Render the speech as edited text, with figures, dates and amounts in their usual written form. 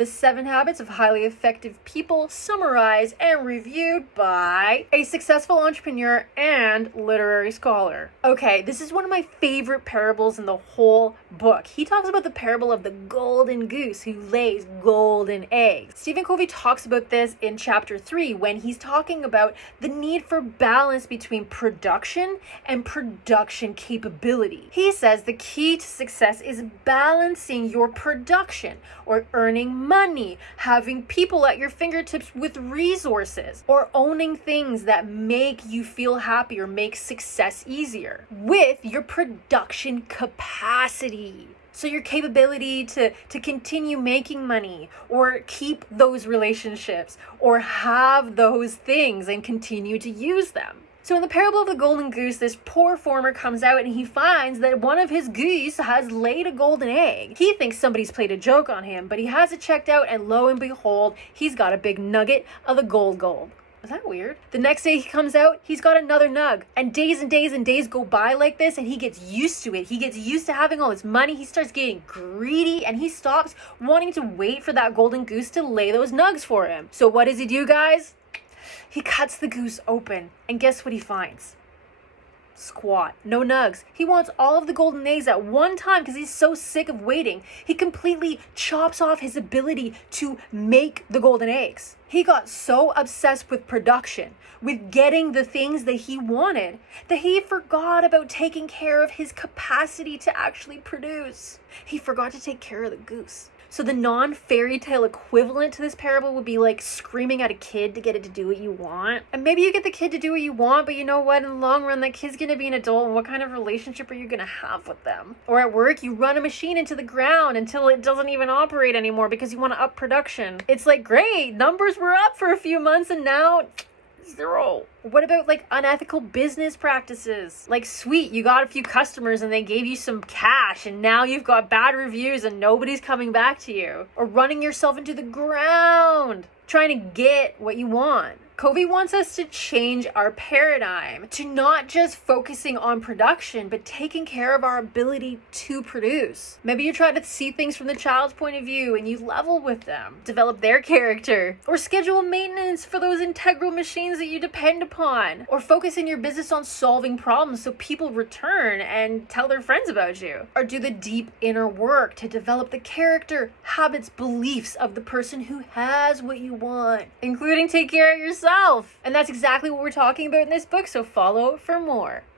The 7 Habits of Highly Effective People, summarized and reviewed by a successful entrepreneur and literary scholar. Okay, this is one of my favorite parables in the whole book. He talks about the parable of the golden goose who lays golden eggs. Stephen Covey talks about this in chapter 3 when he's talking about the need for balance between production and production capability. He says the key to success is balancing your production, or earning money, having people at your fingertips with resources, or owning things that make you feel happy or make success easier, with your production capacity. So your capability to continue making money, or keep those relationships, or have those things and continue to use them. So in the parable of the golden goose, this poor farmer comes out and he finds that one of his geese has laid a golden egg. He thinks somebody's played a joke on him, but he has it checked out, and lo and behold, he's got a big nugget of the gold. Is that weird? The next day he comes out, he's got another nug. And days and days and days go by like this, and he gets used to it. He gets used to having all this money. He starts getting greedy, and he stops wanting to wait for that golden goose to lay those nugs for him. So what does he do, guys? He cuts the goose open, and guess what he finds? Squat. No nugs. He wants all of the golden eggs at one time because he's so sick of waiting. He completely chops off his ability to make the golden eggs. He got so obsessed with production, with getting the things that he wanted, that he forgot about taking care of his capacity to actually produce. He forgot to take care of the goose. So the non-fairy tale equivalent to this parable would be like screaming at a kid to get it to do what you want. And maybe you get the kid to do what you want, but you know what? In the long run, that kid's gonna be an adult, and what kind of relationship are you gonna have with them? Or at work, you run a machine into the ground until it doesn't even operate anymore because you want to up production. It's like, great, numbers were up for a few months and now 0. What about like unethical business practices? Like, sweet, you got a few customers and they gave you some cash, and now you've got bad reviews and nobody's coming back to you. Or running yourself into the ground trying to get what you want. Covey wants us to change our paradigm to not just focusing on production, but taking care of our ability to produce. Maybe you try to see things from the child's point of view and you level with them, develop their character, or schedule maintenance for those integral machines that you depend upon, or focus in your business on solving problems so people return and tell their friends about you, or do the deep inner work to develop the character, habits, beliefs of the person who has what you want, including take care of yourself. And that's exactly what we're talking about in this book, so follow for more.